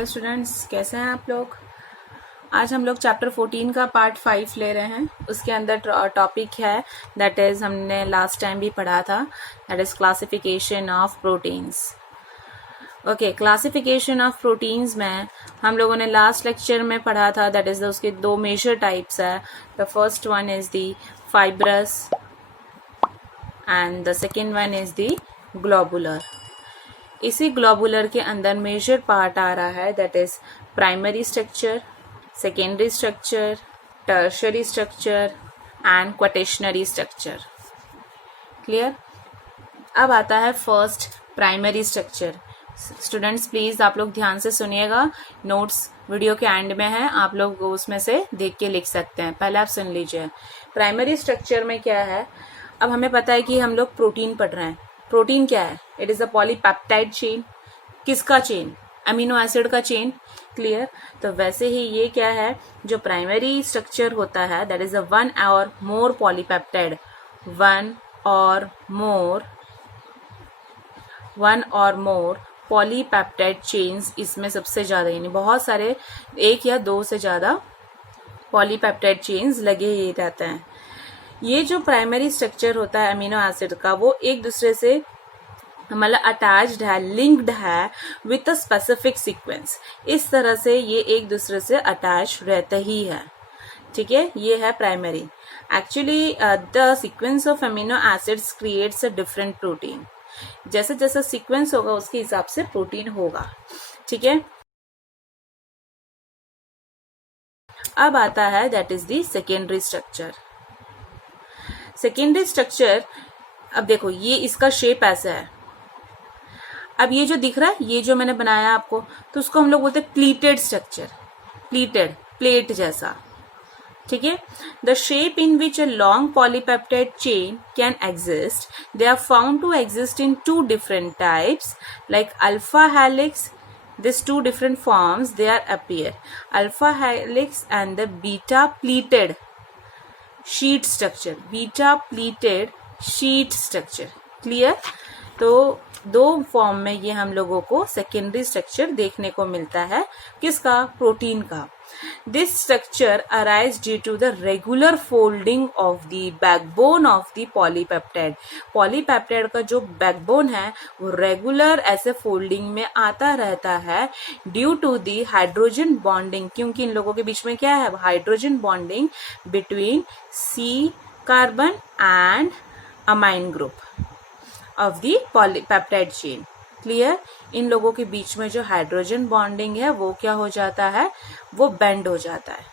Hello students, कैसे हैं आप लोग। आज हम लोग चैप्टर 14 का पार्ट 5 ले रहे हैं। उसके अंदर टॉपिक है दैट इज़ हमने लास्ट टाइम भी पढ़ा था, that is classification of proteins. Okay, classification of proteins में हम लोगों ने लास्ट लेक्चर में पढ़ा था दैट इज़ उसके दो मेजर टाइप्स है। The first one is the fibrous and the second one is the globular. इसी ग्लोबुलर के अंदर मेजर पार्ट आ रहा है that is primary structure, secondary structure, tertiary structure and quaternary structure. Clear. अब आता है first primary structure. Students please आप लोग ध्यान से सुनिएगा, नोट्स वीडियो के एंड में है, आप लोग उसमें से देख के लिख सकते हैं। पहले आप सुन लीजिए प्राइमरी स्ट्रक्चर में क्या है। अब हमें पता है कि हम लोग प्रोटीन पढ़ रहे हैं। प्रोटीन क्या है? It is a polypeptide chain. किसका चेन? अमीनो एसिड का चेन। क्लियर। तो वैसे ही ये क्या है, जो प्राइमरी स्ट्रक्चर होता है दैट इज अ वन और मोर पॉलीपेप्टाइड, वन और मोर पॉलीपेप्टाइड चेन्स इसमें सबसे ज्यादा, यानी बहुत सारे, एक या दो से ज्यादा पॉलीपेप्टाइड चेन्स लगे ही रहते हैं। ये जो प्राइमरी स्ट्रक्चर होता है अमीनो एसिड का, वो एक दूसरे से मतलब अटैच्ड है, लिंक्ड है विथ अ स्पेसिफिक सीक्वेंस। इस तरह से ये एक दूसरे से अटैच रहते ही है। ठीक है, ये है primary. Actually the sequence of amino acids creates a different protein. जैसे जैसा सीक्वेंस होगा उसके हिसाब से प्रोटीन होगा। ठीक है। अब आता है that is the secondary structure. Secondary structure, अब देखो ये इसका शेप ऐसा है। अब ये जो दिख रहा है, ये जो मैंने बनाया आपको, तो उसको हम लोग बोलते हैं प्लीटेड स्ट्रक्चर। प्लीटेड, प्लेट जैसा। ठीक है। The shape in which a long polypeptide chain can exist, they are found to exist in two different types like alpha helix. These two different forms they are appear, alpha helix and the beta pleated sheet structure. Beta pleated sheet structure. Clear? तो दो form में ये हम लोगों को secondary structure देखने को मिलता है। किसका? प्रोटीन का। This structure arise due to the regular folding of the backbone of the polypeptide. Polypeptide का जो बैकबोन है वो रेगुलर ऐसे फोल्डिंग में आता रहता है due to the hydrogen bonding, क्योंकि इन लोगों के बीच में क्या है? Hydrogen bonding between C carbon and amine group of the polypeptide chain. Clear. इन लोगों के बीच में जो हाइड्रोजन बॉन्डिंग है वो क्या हो जाता है? वो बेंड हो जाता है।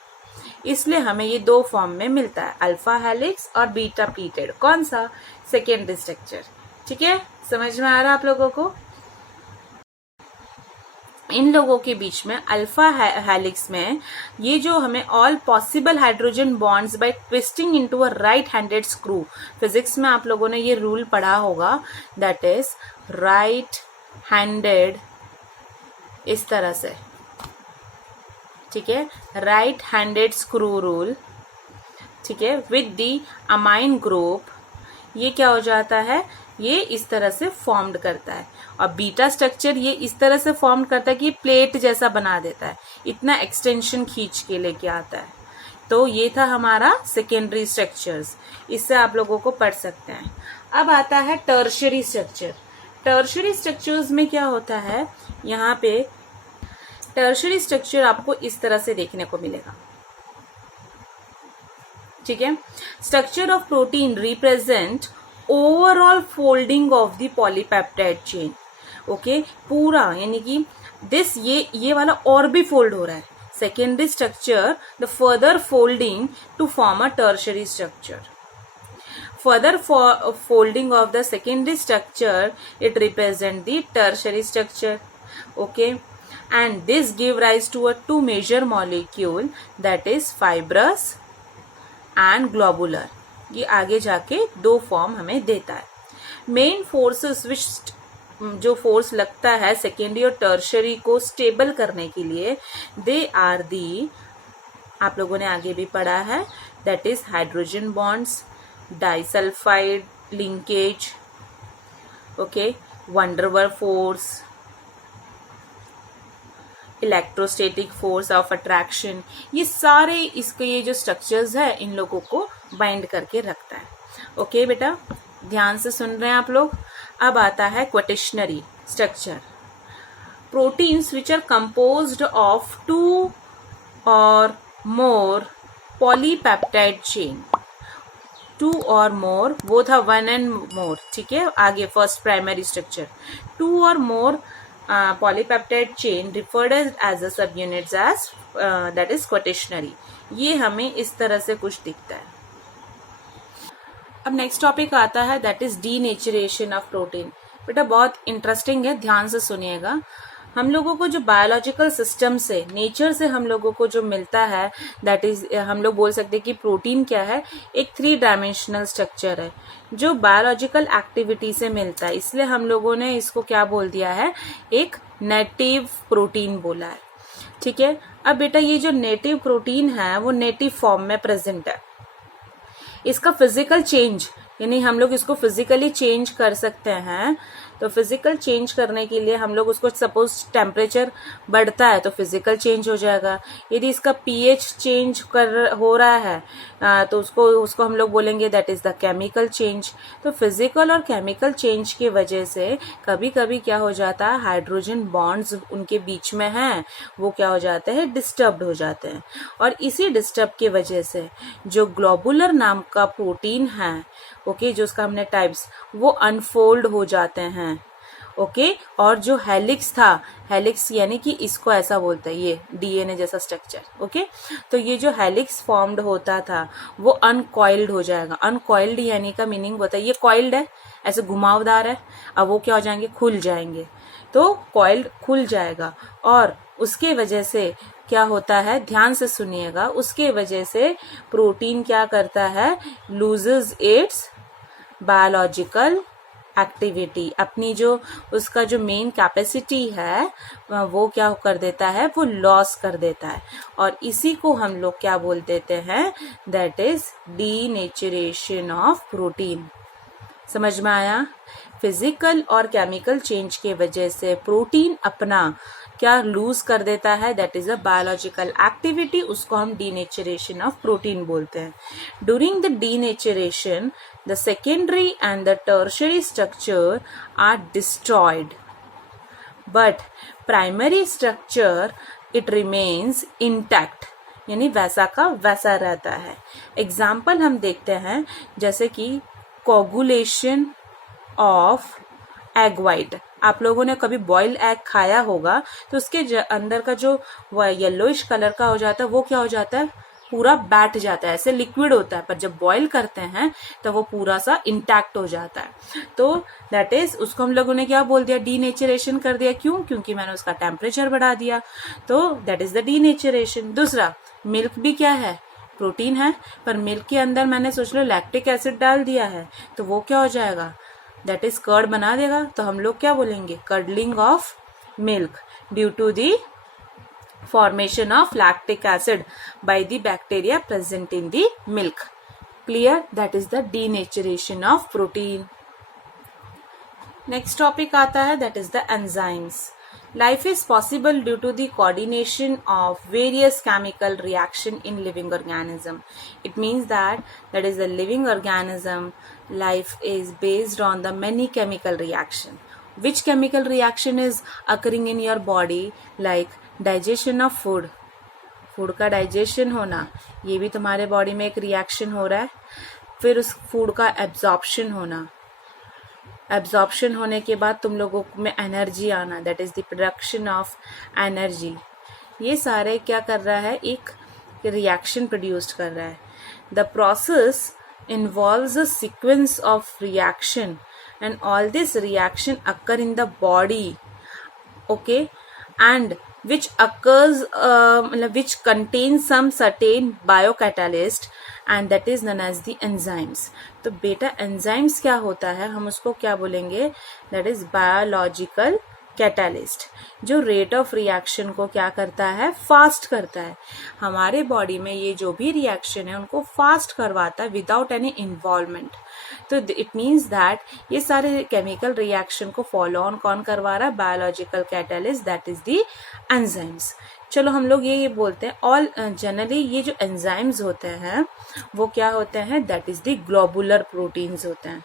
इसलिए हमें ये दो फॉर्म में मिलता है, अल्फा हेलिक्स और बीटा प्लीटेड। कौन सा? Secondary structure. ठीक है, समझ में आ रहा है आप लोगों को? इन लोगों के बीच में अल्फा हेलिक्स में ये जो हमें all possible hydrogen bonds by twisting into a right handed screw. Physics में आप लोगों ने ये रूल पढ़ा होगा, दैट इज राइट हैंडेड, इस तरह से। ठीक है, राइट हैंडेड स्क्रू रूल। ठीक है, विद द अमाइन ग्रुप ये क्या हो जाता है? ये इस तरह से फॉर्म्ड करता है। और बीटा स्ट्रक्चर ये इस तरह से फॉर्म करता है कि प्लेट जैसा बना देता है, इतना एक्सटेंशन खींच के लेके आता है। तो ये था हमारा सेकेंडरी स्ट्रक्चर्स, इससे आप लोगों को पढ़ सकते हैं। अब आता है टर्शरी स्ट्रक्चर। टर्शरी स्ट्रक्चर्स में क्या होता है? यहाँ पे टर्शरी स्ट्रक्चर आपको इस तरह से देखने को मिलेगा। ठीक है। Structure of protein represent overall folding of the polypeptide chain. Okay, पूरा, यानी कि दिस ये वाला और भी फोल्ड हो रहा है। Secondary structure the further folding to form a tertiary structure. Further folding of the secondary structure, it represent the tertiary structure. Okay, and this give rise to a two major molecule, that is fibrous and globular. ये आगे जाके दो form हमें देता है. Main forces which जो force लगता है सेकेंडरी और टर्शरी को स्टेबल करने के लिए, दे आर दी, आप लोगों ने आगे भी पढ़ा है, that is hydrogen bonds, disulphide linkage, okay, van der Waals force, electrostatic force of attraction, ये सारे इसके ये जो स्ट्रक्चर्स है इन लोगों को बाइंड करके रखता है. ओके बेटा, ध्यान से सुन रहे हैं आप लोग. अब आता है quaternary structure. Proteins which are composed of 2 or more polypeptide chain. 2 or more, वो था 1 and more. ठीक है, आगे first primary structure. 2 or more polypeptide chain referred as a subunits as that is quaternary. ये हमें इस तरह से कुछ दिखता है. अब नेक्स्ट टॉपिक आता है that is denaturation of protein. बेटा बहुत इंटरेस्टिंग है, ध्यान से सुनिएगा. हम लोगों को जो बायोलॉजिकल सिस्टम से, नेचर से हम लोगों को जो मिलता है दैट इज, हम लोग बोल सकते हैं कि प्रोटीन क्या है, एक 3 डायमेंशनल स्ट्रक्चर है जो बायोलॉजिकल एक्टिविटी से मिलता है. इसलिए हम लोगों ने इसको क्या बोल दिया है, एक नेटिव प्रोटीन बोला है. ठीक है. अब बेटा ये जो नेटिव प्रोटीन है वो नेटिव फॉर्म में प्रेजेंट है. इसका फिजिकल चेंज, यानी हम लोग इसको फिजिकली चेंज कर सकते हैं. तो फिजिकल चेंज करने के लिए हम लोग उसको, सपोज टेम्परेचर बढ़ता है तो फिजिकल चेंज हो जाएगा. यदि इसका पीएच चेंज हो रहा है तो उसको हम लोग बोलेंगे that is the chemical change. तो फिजिकल और केमिकल चेंज की वजह से कभी कभी क्या हो जाता है, हाइड्रोजन बॉन्ड्स उनके बीच में हैं वो क्या हो जाते हैं, डिस्टर्ब्ड हो जाते हैं. और इसी डिस्टर्ब की वजह से जो ग्लोबुलर नाम का प्रोटीन है, ओके, जो उसका हमने टाइप्स, वो अनफोल्ड हो जाते हैं. ओके. और जो हेलिक्स था, हेलिक्स यानी कि इसको ऐसा बोलते हैं, ये डीएनए जैसा स्ट्रक्चर. ओके. तो ये जो हेलिक्स फॉर्म्ड होता था वो अनकॉइल्ड हो जाएगा. अनकॉइल्ड यानी का मीनिंग होता है ये कॉइल्ड है, ऐसे घुमावदार है, अब वो क्या हो जाएंगे, खुल जाएंगे. तो कॉइल्ड खुल जाएगा और उसके वजह से क्या होता है, ध्यान से सुनिएगा, उसके वजह से प्रोटीन क्या करता है, लूजेस इट्स बायोलॉजिकल एक्टिविटी. अपनी जो उसका जो मेन कैपेसिटी है वो क्या कर देता है, वो लॉस कर देता है. और इसी को हम लोग क्या बोल देते हैं, that is denaturation of protein. समझ में आया. फिजिकल और केमिकल चेंज के वजह से प्रोटीन अपना क्या लूज कर देता है, that is a biological activity, उसको हम डीनेचरेशन ऑफ प्रोटीन बोलते हैं. During the denaturation the secondary and the tertiary structure are destroyed, but primary structure it remains intact, यानी वैसा का वैसा रहता है. एग्जाम्पल हम देखते हैं, जैसे कि कोगुलेशन ऑफ एग वाइट. आप लोगों ने कभी बॉइल एग खाया होगा तो उसके अंदर का जो येलोइश कलर का हो जाता है वो क्या हो जाता है, पूरा बैठ जाता है, ऐसे लिक्विड होता है. पर जब बॉईल करते हैं तो वो पूरा सा इंटैक्ट हो जाता है. तो दैट इज, उसको हम लोगों ने क्या बोल दिया, डीनेचरेशन कर दिया. क्यों? क्योंकि मैंने उसका टेम्परेचर बढ़ा दिया. तो दैट इज द डीनेचरेशन. दूसरा, मिल्क भी क्या है, प्रोटीन है, पर मिल्क के अंदर मैंने सोच लो लैक्टिक एसिड डाल दिया है तो वो क्या हो जाएगा, दैट इज कर्ड बना देगा. तो हम लोग क्या बोलेंगे, curdling of milk due to the formation of lactic acid by the bacteria present in the milk. Clear? That is the denaturation of protein. Next topic आता है, that is the enzymes. Life is possible due to the coordination of various chemical reaction in living organism. It means that is the living organism life is based on the many chemical reaction. Which chemical reaction is occurring in your body? Like digestion of food, food का digestion होना, ये भी तुम्हारे body में एक reaction हो रहा है. फिर उस फूड का एब्जॉर्प्शन होना, एब्जॉर्प्शन होने के बाद तुम लोगों में एनर्जी आना, that is the production of energy. ये सारे क्या कर रहा है, एक रिएक्शन प्रोड्यूस कर रहा है. The process involves a sequence of reaction and all this reaction occur in the body. Okay. And which occurs which contains some certain biocatalyst and that is known as the enzymes. तो बेटा enzymes क्या होता है, हम उसको क्या बोलेंगे, that is biological catalyst, जो रेट ऑफ रिएक्शन को क्या करता है, फास्ट करता है। हमारे बॉडी में ये जो भी रिएक्शन है उनको फास्ट करवाता है विदाउट एनी इन्वॉल्वमेंट। तो इट मीन्स दैट ये सारे केमिकल रिएक्शन को फॉलो ऑन कौन करवा रहा है, biological catalyst, that is the enzymes. चलो हम लोग ये बोलते हैं ऑल जनरली ये जो एंजाइम्स होते हैं वो क्या होते हैं, that is the globular proteins होते हैं।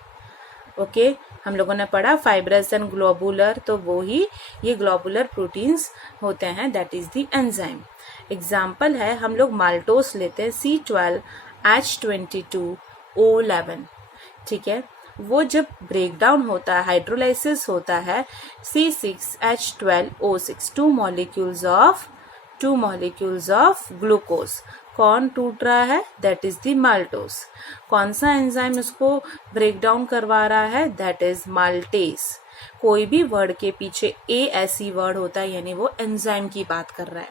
ओके हम लोगों ने पढ़ा फाइब्रस एंड ग्लोबुलर, तो वो ही ये ग्लोबुलर प्रोटीन्स होते हैं, that is the enzyme. Example है हम लोग माल्टोस लेते हैं C12H22O11, ठीक है। वो जब ब्रेक डाउन होता है, हाइड्रोलाइसिस होता है C6H12O6, two molecules of glucose. कौन टूट रहा है, दैट इज द माल्टोस। कौन सा एंजाइम इसको ब्रेक डाउन करवा रहा है, दैट इज माल्टेस। कोई भी वर्ड के पीछे ASE वर्ड होता है यानी वो एंजाइम की बात कर रहा है,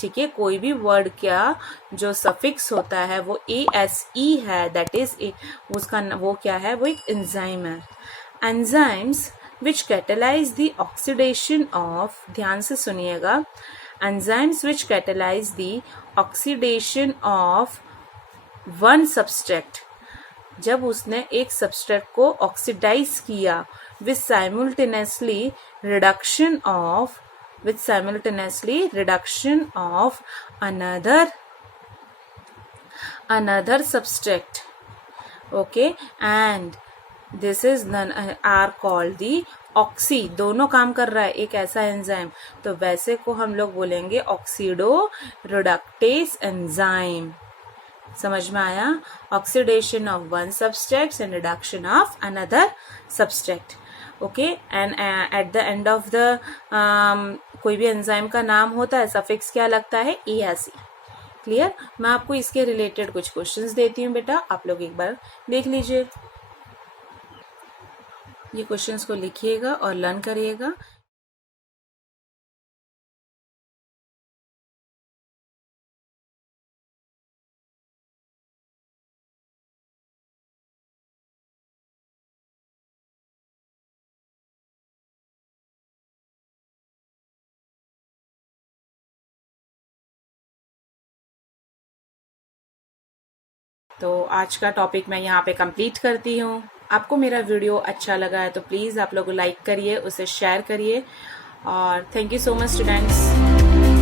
ठीक है। कोई भी वर्ड क्या जो सफिक्स होता है वो ASE है, दैट इज उसका वो क्या है, वो एक एंजाइम है। Enzymes which catalyse the oxidation of, ध्यान से सुनिएगा, enzymes which catalyze the oxidation of one substrate, जब उसने एक सबस्ट्रेट को ऑक्सीडाइज किया with simultaneously reduction of another substrate, okay, and this is are called the oxy, दोनों काम कर रहा है एक ऐसा एंजाइम, तो वैसे को हम लोग बोलेंगे ऑक्सीडो रिडक्टेस एंजाइम। समझ में आया, oxidation of one substrate and reduction of another substrate, okay. And at the end of the कोई भी एंजाइम का नाम होता है, सफिक्स क्या लगता है, ASE। क्लियर। मैं आपको इसके रिलेटेड कुछ क्वेश्चंस देती हूँ बेटा, आप लोग एक बार देख लीजिए। ये क्वेश्चंस को लिखिएगा और लर्न करिएगा। तो आज का टॉपिक मैं यहाँ पे कंप्लीट करती हूँ। आपको मेरा वीडियो अच्छा लगा है तो प्लीज़ आप लोग लाइक करिए, उसे शेयर करिए, और thank you so much students.